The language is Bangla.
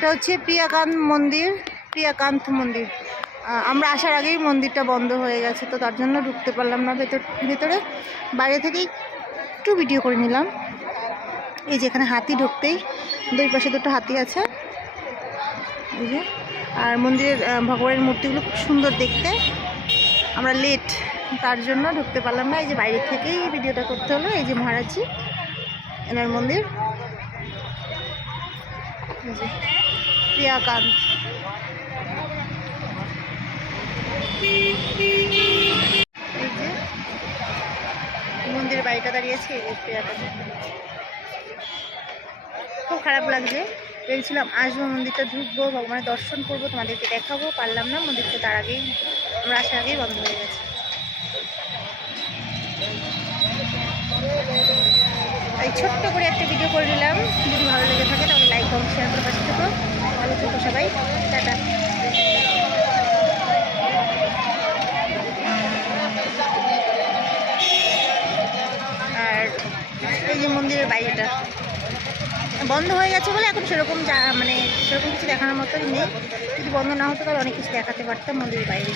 এটা হচ্ছে প্রিয়াকান্ত মন্দির। আমরা আসার আগেই মন্দিরটা বন্ধ হয়ে গেছে, তো তার জন্য ঢুকতে পারলাম না ভেতরে। বাইরে থেকেই একটু ভিডিও করে নিলাম। এই যে এখানে হাতি, ঢুকতেই দুই পাশে দুটো হাতি আছে। এই যে, আর মন্দিরের ভগবানের মূর্তিগুলো খুব সুন্দর দেখতে। আমরা লেট, তার জন্য ঢুকতে পারলাম না। এই যে বাইরে থেকেই ভিডিওটা করতে হলো। এই যে মহারাজজি, এনার মন্দির। এই যে প্রিয়াকান্ত। এই যে মন্দিরের বাড়িটা দাঁড়িয়েছে। এই যে প্রিয়াকান্ত। খুব খারাপ লাগছে, ভেবেছিলাম আসবো, মন্দিরটা ঢুকবো, ভগবানের দর্শন করবো, তোমাদেরকে দেখাবো, পারলাম না। মন্দিরটা তার আগেই, আমরা আসার আগেই বন্ধ হয়ে গেছে। তাই ছোট্ট করে একটা ভিডিও করে নিলাম। যদি ভালো লেগে থাকে তাহলে লাইক, কমেন্ট, শেয়ার করে পাশে থেকো। ভালো থেকো সবাই, টাটা। আর এই যে মন্দিরের বাইরেটা বন্ধ হয়ে গেছে বলে এখন সেরকম মানে সেরকম কিছু দেখানোর মতোই নেই। যদি বন্ধ না হতো তাহলে অনেক কিছু দেখাতে পারতাম মন্দিরের বাইরে।